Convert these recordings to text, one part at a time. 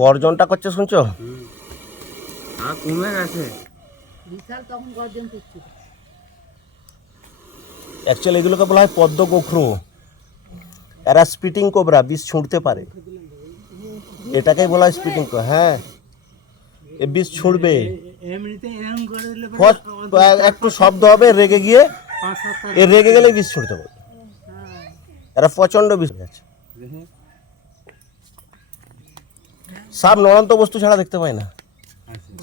গর্জনটা করছে শুনছো? আর কমে গেছে। বিশাল তখন গর্জন করছিল। অ্যাকচুয়ালি এগুলোকে বলা হয় পদ্ম গোখরো। এরা স্পিটিং কোবরা বিষ ছুঁড়তে পারে। এটাকেই বলা হয় স্পিটিং হ্যাঁ। এ বিষ ছুঁড়বে। একটু শব্দ হবে রেগে গিয়ে। এ রেগে গেলেই বিষ ছুঁড়তে পারবে। এরা প্রচণ্ড বিষ আছে সাপ নড়ন্ত বস্তু ছাড়া দেখতে পায় না।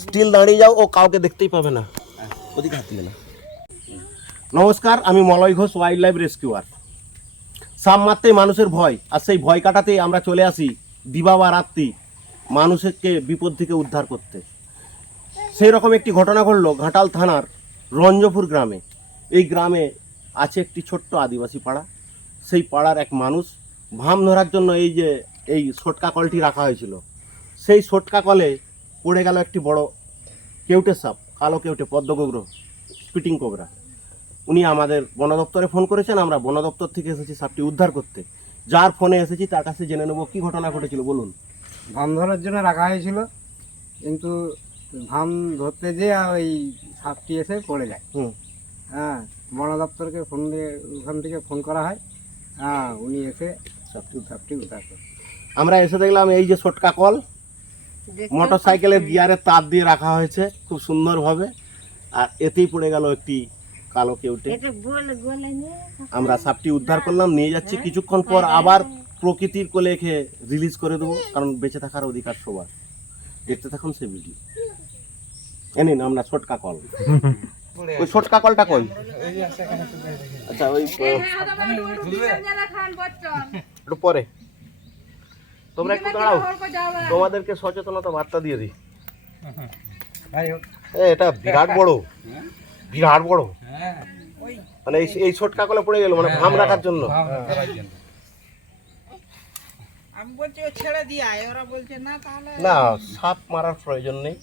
স্টিল দাঁড়িয়ে যাও, ও কাউকে দেখতেই পাবে না। ওদিকে হাত না নমস্কার, আমি Malay Ghosh wildlife rescuer সাপ মারতেই মানুষের ভয়, আর সেই ভয় কাটাতেই আমরা চলে আসি দিবা বা রাত্রি মানুষকে বিপদ থেকে উদ্ধার করতে। সেই রকম একটি ঘটনা ঘটলো ঘাটাল থানার রঞ্জপুর গ্রামে। এই গ্রামে আছে একটি ছোট্ট আদিবাসী পাড়া। সেই পাড়ার এক মানুষ, ভাম ধরার জন্য এই যে, এই সোটকা কলটি রাখা হয়েছিল। সেই সোটকা কলে পড়ে গেল একটি বড় কেউটে সাপ কালো কেউটে পদ্মগোগ্র স্পিটিং কোবরা উনি আমাদের বন দপ্তরে ফোন করেছেন আমরা বন দপ্তর থেকে এসেছি সাপটি উদ্ধার করতে। যার ফোনে এসেছি তার কাছে জেনে নেব কি ঘটনা ঘটেছিল বলুন। ধান ধরার জন্য রাখা হয়েছিল কিন্তু ধান ধরতে যেয়ে ওই সাপটি এসে পড়ে যায়। হুম। হ্যাঁ বন দপ্তরকে ফোন দিয়ে ওখান থেকে ফোন করা হয় হ্যাঁ উনি এসে সাপটি সাপটি উদ্ধার করে। আমরা এসে দেখলাম এই যে সোটকা কল মোটর সাইকেলের গিয়ারে তার দিয়ে রাখা হয়েছে খুব সুন্দরভাবে আর এতেই পড়ে গেল একটি কালো কেউটে আমরা সাপটি উদ্ধার করলাম নিয়ে যাচ্ছি কিছুক্ষণ পর আবার প্রকৃতির কোলে এখে রিলিজ করে দেবো কারণ বেঁচে থাকার অধিকার সবার দেখতে থাকুন সে ভিডিও এ নিন আমরা ছোটকা কল ওই ছোটকা কলটা কই আচ্ছা ওই একটু পরে তোমরা একটু দাঁড়াও। তোমাদেরকে সচেতনতা বার্তা দিয়ে দিই। এটা বিরাট বড়। বিরাট বড়। মানে এই এই ছোটকা কলে পড়ে গেল মানে ভাম রাখার জন্য। আমি বলছি ও ছেড়ে দিয়ে আয়। ওরা বলছে না সাপ মারার প্রয়োজন নেই।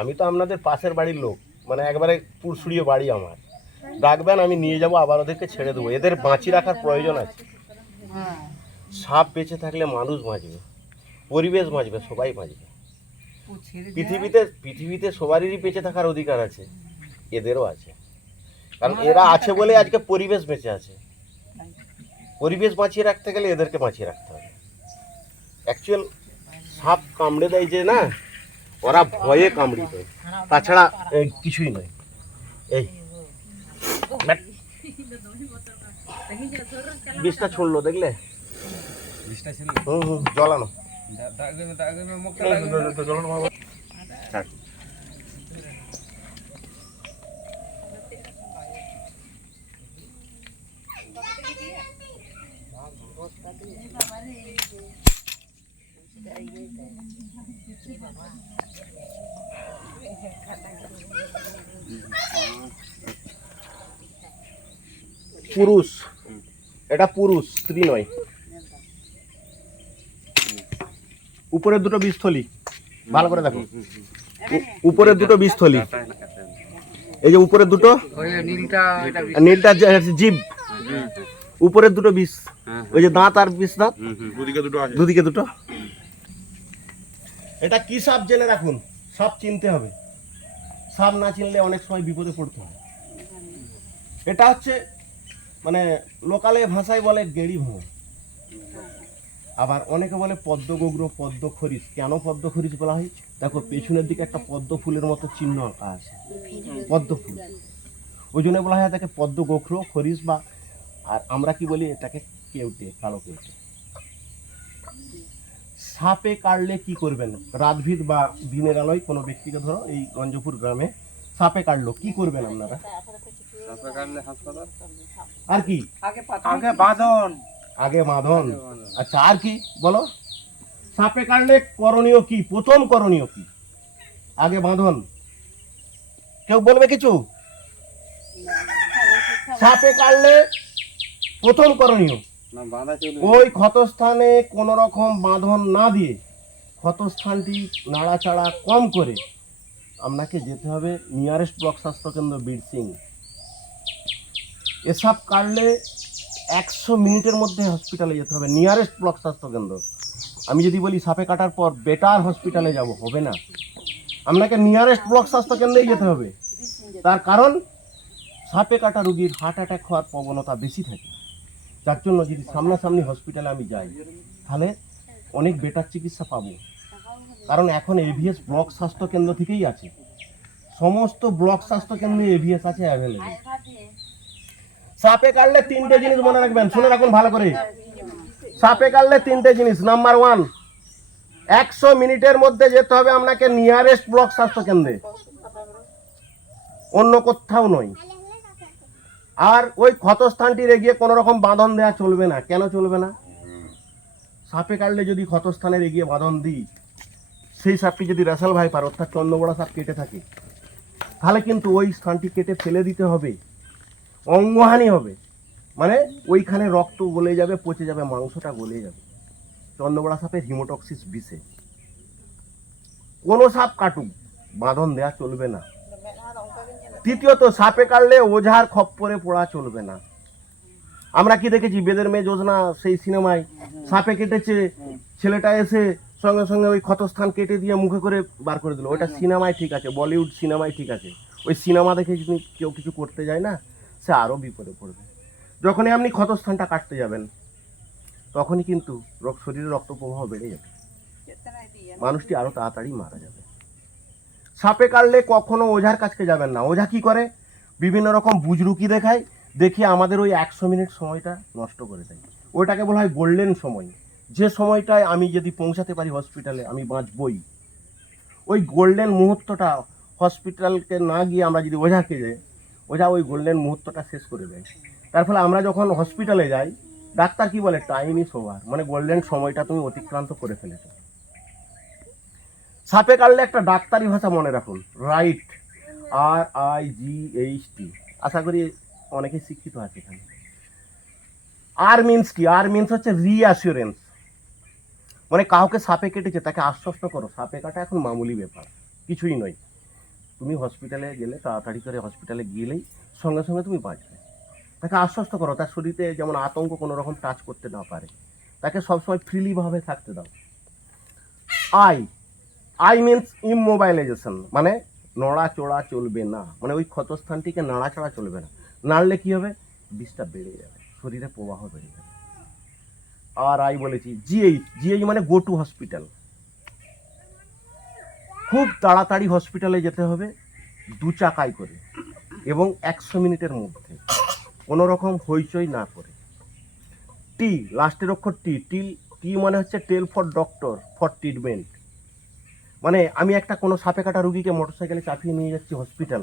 আমি তো আপনাদের পাশের বাড়ির লোক। মানে একবারে পুরসুড়িয়ে বাড়ি আমার। ডাকবেন আমি নিয়ে যাব আবার ওদেরকে ছেড়ে দেবো। এদের বাঁচিয়ে রাখার প্রয়োজন আছে। সাপ বেঁচে থাকলে মানুষ বাঁচবে পরিবেশ বাঁচবে সবাই বাঁচবে। পৃথিবীতে পৃথিবীতে সবারই বেঁচে থাকার অধিকার আছে এদেরও আছে। কারণ এরা আছে বলে আজকে পরিবেশ বেঁচে আছে। পরিবেশ বাঁচিয়ে রাখতে গেলে এদেরকে বাঁচিয়ে রাখতে হবে। অ্যাকচুয়াল সাপ কামড়ে দেয় যে না ওরা ভয়ে কামড়ি দেয়। তাছাড়া কিছুই নয়। এই। বিষটা ছুড়লো দেখলে? হ্যাঁ। পুরুষ। এটা পুরুষ স্ত্রী নয়। উপরের দুটো বীজথলি ভালো করে দেখো। উপরের দুটো বীজথলি এই যে উপরের দুটো ওই নীলটা জীব। উপরের দুটো বিষ। ওই যে দাঁত আর বিষ দাঁত। দুদিকে দুটো এটা কি সাপ জেনে রাখুন? সাপ চিনতে হবে। সাপ না চিনলে অনেক সময় বিপদে পড়তে হয়। এটা হচ্ছে মানে লোকালে ভাষায় বলে গেড়ি ভাঙা আবার অনেকে বলে পদ্ম গোগ্র পদ্ম খরিস কেন পদ্ম খরিস বলা হয়? দেখো পেছনের দিকে একটা পদ্ম ফুলের মতো চিহ্ন আঁকা আছে। পদ্ম ফুল। ওই জন্য বলা হয় তাকে পদ্ম গোখর খরিস বা আর আমরা কি বলি এটাকে কেউটে কালো কেউটে। সাপে কাটলে কি করবেন? রাতভিত বা দিনের আলোয় কোনো ব্যক্তিকে ধরো এই গঞ্জপুর গ্রামে সাপে কাটলো কি করবেন আপনারা? আর কি? আগে বাঁধন। আগে মাধন। আচ্ছা আর কি? বলো। সাপে কাটলে করণীয় কি? প্রথম করণীয় কি? আগে বাঁধন কেউ বলবে কিছু? সাপে কাটলে প্রথম করণীয়। ওই ক্ষতস্থানে কোনো রকম বাঁধন না দিয়ে ক্ষতস্থানটি নাড়াচাড়া কম করে আপনাকে যেতে হবে নিয়ারেস্ট ব্লক স্বাস্থ্যকেন্দ্র বীরসিং এসব কাটলে একশো মিনিটের মধ্যে হসপিটালে যেতে হবে। নিয়ারেস্ট ব্লক স্বাস্থ্যকেন্দ্র আমি যদি বলি সাপে কাটার পর বেটার হসপিটালে যাব, হবে না। আপনাকে নিয়ারেস্ট ব্লক স্বাস্থ্য কেন্দ্রেই যেতে হবে। তার কারণ, সাপে কাটা রুগীর হার্ট অ্যাটাক হওয়ার প্রবণতা বেশি থাকে। যার জন্য যদি সামনাসামনি হসপিটালে আমি যাই, তাহলে অনেক বেটার চিকিৎসা পাবো। কারণ এখন এভিএস ব্লক স্বাস্থ্য কেন্দ্র থেকেই আছে। সমস্ত ব্লক স্বাস্থ্য কেন্দ্রে এভিএস আছে অ্যাভেলেবেল সাপে কাটলে তিনটে জিনিস মনে রাখবেন, শুনে রাখুন ভালো করে। সাপে কাটলে তিনটে জিনিস নাম্বার ওয়ান একশো মিনিটের মধ্যে যেতে হবে আপনাকে নিয়ারেস্ট ব্লক স্বাস্থ্য কেন্দ্রে অন্য কোথাও নয়। আর ওই ক্ষতস্থানটির এগিয়ে কোনো রকম বাঁধন দেওয়া চলবে না। কেন চলবে না? সাপে কাটলে যদি ক্ষতস্থানের এগিয়ে বাঁধন দিই, সেই সাপটি যদি রেসাল ভাইপার অর্থাৎ চন্দ্রবড়া সাপ কেটে থাকে, তাহলে কিন্তু ওই স্থানটি কেটে ফেলে দিতে হবে। অঙ্গহানি হবে। মানে ওইখানে রক্ত গলে যাবে, পচে যাবে, মাংসটা গলে যাবে। চন্দ্রবড়া সাপের হিমোটক্সিস বিষে। কোনো সাপ কাটুক, বাঁধন দেওয়া চলবে না। তৃতীয়ত, সাপে কাটলে ওঝার খপ্পরে পড়া চলবে না। আমরা কি দেখেছি, বেদের মেয়ে যোজনা সেই সিনেমায় সাপে কেটেছে, ছেলেটা এসে সঙ্গে সঙ্গে ওই ক্ষতস্থান কেটে দিয়ে মুখে করে বার করে দিল। ওটা সিনেমায় ঠিক আছে, বলিউড সিনেমায় ঠিক আছে। ওই সিনেমা দেখে যদি কেউ কিছু করতে যায় না? সে আরও বিপদে পড়বে। যখনই আপনি ক্ষতস্থানটা কাটতে যাবেন, তখনই কিন্তু শরীরে রক্ত প্রবাহ বেড়ে যাবে। মানুষটি আরও তাড়াতাড়ি মারা যাবে। সাপে কাটলে কখনো ওঝার কাছকে যাবেন না। ওঝা কি করে? বিভিন্ন রকম বুজরুকি দেখায়। দেখিয়ে আমাদের ওই একশো মিনিট সময়টা নষ্ট করে দেয়। ওইটাকে বলা হয় গোল্ডেন সময়। যে সময়টায় আমি যদি পৌঁছাতে পারি হসপিটালে, আমি বাঁচবই। ওই গোল্ডেন মুহূর্তটা হসপিটালকে না গিয়ে আমরা যদি ওঝাকে যাই ওঝা ওই গোল্ডেন মুহূর্তটা শেষ করে দেয়। তার ফলে আমরা যখন হসপিটালে যাই, ডাক্তার কি বলে? টাইম ইস ওভার মানে গোল্ডেন সময়টা তুমি অতিক্রান্ত করে ফেলেছো। সাপে কাটলে একটা ডাক্তারি ভাষা মনে রাখুন। Right R I G H T আশা করি অনেকে শিক্ষিত আছে এখানে। আর মিন্স কি? আর মিন্স হচ্ছে রিঅ্যাসিওরেন্স মানে কাউকে সাপে কেটেছে, তাকে আশ্বস্ত করো। সাপে কাটা এখন মামুলি ব্যাপার। কিছুই নয়। তুমি হসপিটালে গেলে তাড়াতাড়ি করে হসপিটালে গেলেই সঙ্গে সঙ্গে তুমি বাঁচবে। তাকে আশ্বস্ত করো, তার শরীরে যেমন আতঙ্ক কোনো রকম টাচ করতে না পারে, তাকে সবসময় ফ্রিলিভাবে থাকতে দাও। আই আই মিনস ইমোবাইলাইজেশন মানে নড়াচড়া চলবে না মানে ওই ক্ষতস্থানটিকে নাড়াচড়া চলবে না। নাড়লে কি হবে? বিষটা বেড়ে যাবে, শরীরে প্রবাহ বেড়ে যাবে। আর আই বলেছি জিএইচ জিএইচ মানে গো টু হসপিটাল খুব তাড়াতাড়ি হসপিটালে যেতে হবে, দু চাকায় করে এবং একশো মিনিটের মধ্যে, কোনো রকম হইচই না করে। টি লাস্টের অক্ষর টি টিল টি মানে হচ্ছে tell for doctor for treatment মানে আমি একটা কোনো সাপে কাটা রুগীকে মোটরসাইকেলে চাপিয়ে নিয়ে যাচ্ছি হসপিটাল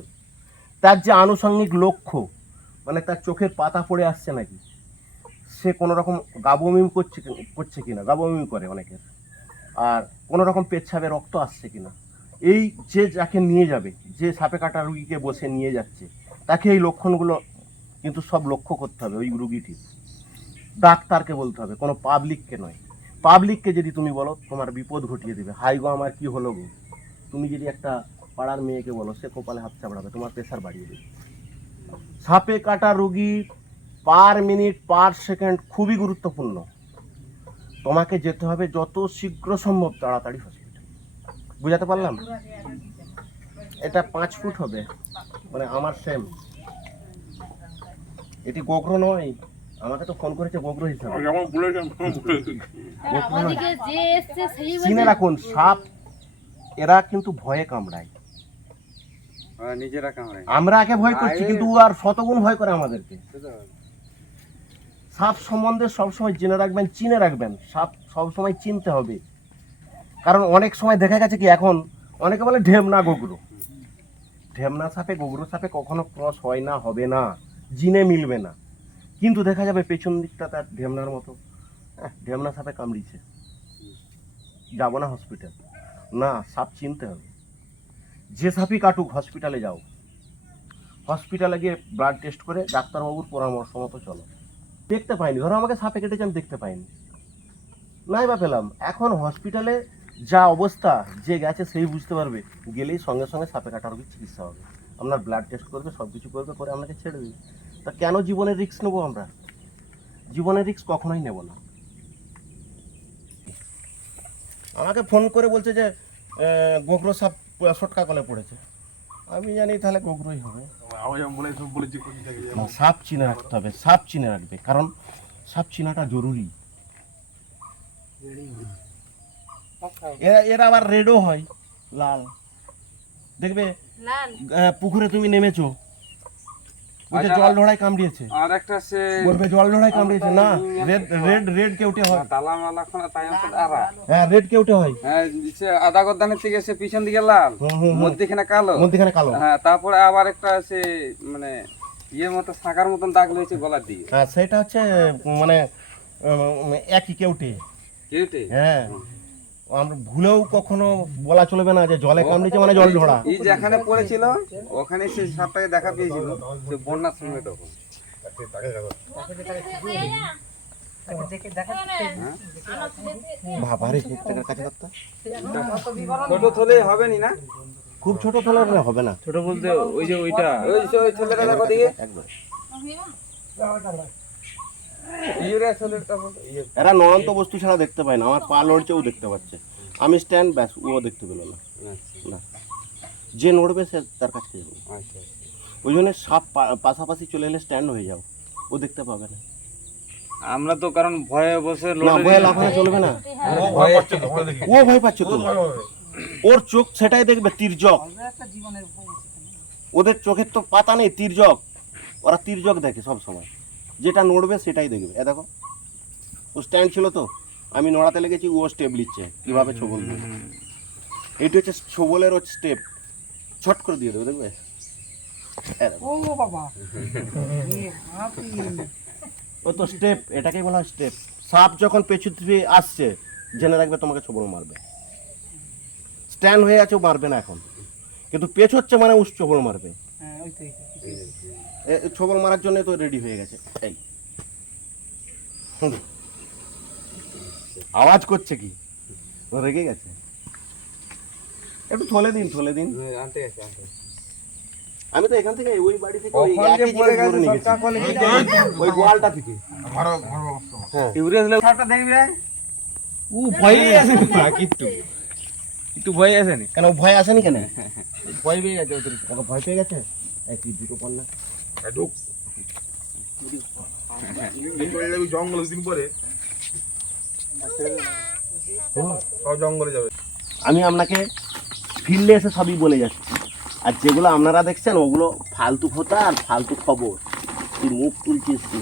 তার যে আনুষঙ্গিক লক্ষ্য মানে তার চোখের পাতা পড়ে আসছে নাকি, সে কোনো রকম গাবমিম করছে করছে কিনা, গাবমিম করে অনেকের। আর কোনো রকম পেচ্ছাবে রক্ত আসছে কিনা এই যে যাকে নিয়ে যাবে, যে সাপে কাটা রুগীকে বসে নিয়ে যাচ্ছে, তাকে এই লক্ষণগুলো কিন্তু সব লক্ষ্য করতে হবে ওই রুগীটির ডাক্তারকে বলতে হবে, কোনো পাবলিককে নয়। পাবলিককে যদি তুমি বলো, তোমার বিপদ ঘটিয়ে দেবে। হাই গো, আমার কি হলো গো? তুমি যদি একটা পাড়ার মেয়েকে বলো, সে কপালে হাত চাপড়াবে, তোমার প্রেশার বাড়িয়ে দেবে। সাপে কাটা রুগী পার মিনিট, পার সেকেন্ড খুবই গুরুত্বপূর্ণ। তোমাকে যেতে হবে যত শীঘ্র সম্ভব তাড়াতাড়ি হসপিটাল বুঝাতে পারলাম? এটা পাঁচ ফুট হবে। মানে আমার সেম এটি গোগ্র নয়। আমাকে তো ফোন করেছে গোগ্র হিসাবে গোগ্র নয়। ওদিকে যে এসছে সেই চিনে রাখুন সাপ এরা কিন্তু ভয়ে কামড়ায়। আমরা আগে ভয় করছি কিন্তু আর শতগুণ ভয় করে আমাদেরকে। সাপ সম্বন্ধে সবসময় জেনে রাখবেন চিনে রাখবেন। সাপ সবসময় চিনতে হবে। কারণ অনেক সময় দেখা গেছে কি এখন অনেকে বলে ঢেমনা গোগরো ঢেমনা সাপে গোগরো সাপে কখনো ক্রস হয় না হবে না জিনে মিলবে না। কিন্তু দেখা যাবে পেছন দিকটা তার ঢেমনার মতো। আহ, ঢেমনা সাপে কামড়িছে। যাব না হসপিটাল না সাপ চিনতে হবে। যে সাপই কাটুক হসপিটালে যাও। হসপিটালে গিয়ে ব্লাড টেস্ট করে ডাক্তারবাবুর পরামর্শ মতো চলো। দেখতে পাইনি। ধরো আমাকে সাপে কেটেছে আমি দেখতে পাইনি। নাই বা পেলাম। এখন হসপিটালে যা অবস্থা যে গেছে সেই বুঝতে পারবে। গেলেই সঙ্গে সঙ্গে সাপে কাটা রোগীর চিকিৎসা হবে। আপনার ব্লাড টেস্ট করবে সব কিছু করবে করে আপনাকে ছেড়ে দেবে। তা কেন জীবনের রিস্ক নেব আমরা? জীবনের রিস্ক কখনোই নেব না। আমাকে ফোন করে বলছে যে গোগরো সাপ সটকা কলে পড়েছে। আমি জানি তাহলে গোগরোই হবে। সাপ চিনে রাখতে হবে সাপ চিনে রাখবে। কারণ সাপ চিনাটা জরুরি। এরা এরা আবার রেডও হয়। লাল। দেখবে? পুকুরে তুমি নেমেছো। ওই জল ঢোড়ায় কামড়িয়েছে। আর একটা সে বলবে জল ঢোড়ায় কামড়িয়েছে। না রেড রেড রেড কেউটে হয়। তালা মালা খোনা তাই আরা। হ্যাঁ রেড কেউটে হয়। হ্যাঁ সে আদা গদ্দানের থেকে সে পিছন দিকে লাল। মধ্যেখানে কালো। মধ্যখানে কালো। হ্যাঁ তারপরে আবার একটা সে মানে ইয়ে মতো শাঁকার মতন দাগ রয়েছে গলার দিকে। হ্যাঁ সেটা হচ্ছে মানে একই কেউটে। কেউটে? হ্যাঁ। আমরা ভুলেও কখনো বলা চলবে না যে জলে কামড়িয়েছে মানে জল ঢোড়া এই যেখানে পড়েছিল ওখানে সে সাপটাকে দেখা পেয়েছিল সে বন্যার সময় তখন। বাবারে ছোট থলেই হবে না খুব ছোট থলে হবে না। ছোট বলতে ওই যে ওইটা। ওই যে দেখো দিকে। একবার। এরা নড়ন্ত বস্তু ছাড়া দেখতে পায় না আমার পা দেখতে পাচ্ছে। আমি স্ট্যান্ড ব্যাস ও দেখতে পেল না। না। যে নড়বে সে তার কাছে যাবে। আচ্ছা ওই জন্য সাপ পাশাপাশি চলে এলে স্ট্যান্ড হয়ে যাও। ও দেখতে পাবে না। আমরা তো কারণ ভয়ে বসে না ভয়ে লাফানো চলবে না। ও ভয় পাচ্ছে তো ওর চোখ সেটাই দেখবে তির্যক। ওদের চোখের তো পাতা নেই তির্যক। ওরা তির্যক দেখে সব সময়। যেটা নড়বে সেটাই দেখবে। এ দেখো ও স্ট্যান্ড ছিল তো আমি নড়াতে লেগেছি ও স্টেপ নিচ্ছে কীভাবে ছবল দেবে এইটা হচ্ছে ছবলের হচ্ছে স্টেপ ছট করে দিয়ে দেবে দেখবে। ও তো স্টেপ এটাকেই বলা হয় স্টেপ সাপ যখন পেছু থেকে আসছে জেনে রাখবে তোমাকে ছবল মারবে। স্ট্যান্ড হয়ে আছে ও মারবে না এখন। কিন্তু পেছ হচ্ছে মানে উস ছবল মারবে। এ- এ ছবল মারার জন্য তো রেডি হয়ে গেছে। এই। আওয়াজ করছে কি? ও রেগে গেছে। একটু থলে দিন থলে দিন। আনতে গেছে আনতে আমি তো এখান থেকে ওই বাড়ি থেকে ওই একই ধরে নিয়ে গেছি। ওই গোয়ালটা থেকে। ইউরিয়া দিলে সাপটা দেখবি ও ভয়ই আছে না ভয় আছে না? কেন ভয় আসেনি কেন? ভয় পেয়ে গেছে ওদের ওকে ভয় পেয়ে গেছে? এই দুটো পড় না জঙ্গল দিন পরে জঙ্গলে যাবে আমি আপনাকে ফিল্ডে এসে সবই বলে যাচ্ছি। আর যেগুলো আপনারা দেখছেন, ওগুলো ফালতু খোতা আর ফালতু খবর। তুই মুখ তুলছিস, তুই